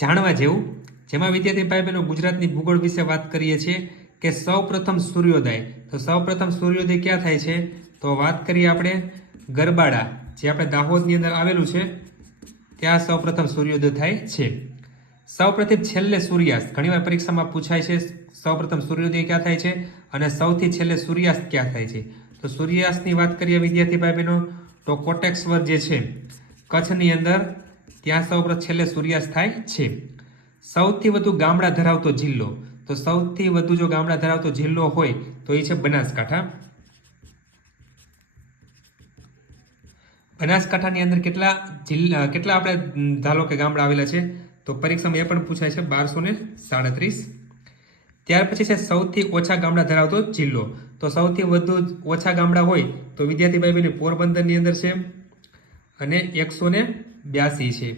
જાણવા જેવું, જેમાં વિદ્યાર્થી ભાઈ બહેનો ગુજરાતની ભૂગોળ વિશે વાત કરીએ છીએ કે સૌ પ્રથમ સૂર્યોદય. તો સૌ પ્રથમ સૂર્યોદય ક્યાં થાય છે? તો વાત કરીએ આપણે ગરબાડા, જે આપણે દાહોદની અંદર આવેલું છે, ત્યાં સૌ પ્રથમ સૂર્યોદય થાય છે. સૌ પ્રથમ છેલ્લે સૂર્યાસ્ત, ઘણીવાર પરીક્ષામાં પૂછાય છે સૌ પ્રથમ સૂર્યોદય ક્યાં થાય છે અને સૌથી છેલ્લે સૂર્યાસ્ત ક્યાં થાય છે. તો સૂર્યાસ્તની વાત કરીએ વિદ્યાર્થી ભાઈ બહેનો, તો કોટેશ્વર જે છે કચ્છની અંદર, ત્યાં સૌ પ્રથમ છેલ્લે સૂર્યાસ્ત થાય છે. સૌથી વધુ ગામડા ધરાવતો જિલ્લો, તો સૌથી વધુ જો ગામડા ધરાવતો જિલ્લો હોય તો એ છે બનાસકાંઠા. બનાસકાંઠાની અંદર કેટલા આપણે ધારો કે ગામડા આવેલા છે? તો પરીક્ષામાં એ પણ પૂછાય છે 1237. ત્યાર પછી છે સૌથી ઓછા ગામડા ધરાવતો જિલ્લો. તો સૌથી વધુ ઓછા ગામડા હોય તો વિદ્યાર્થી ભાઈ બહેનો પોરબંદરની અંદર છે અને 182 છે.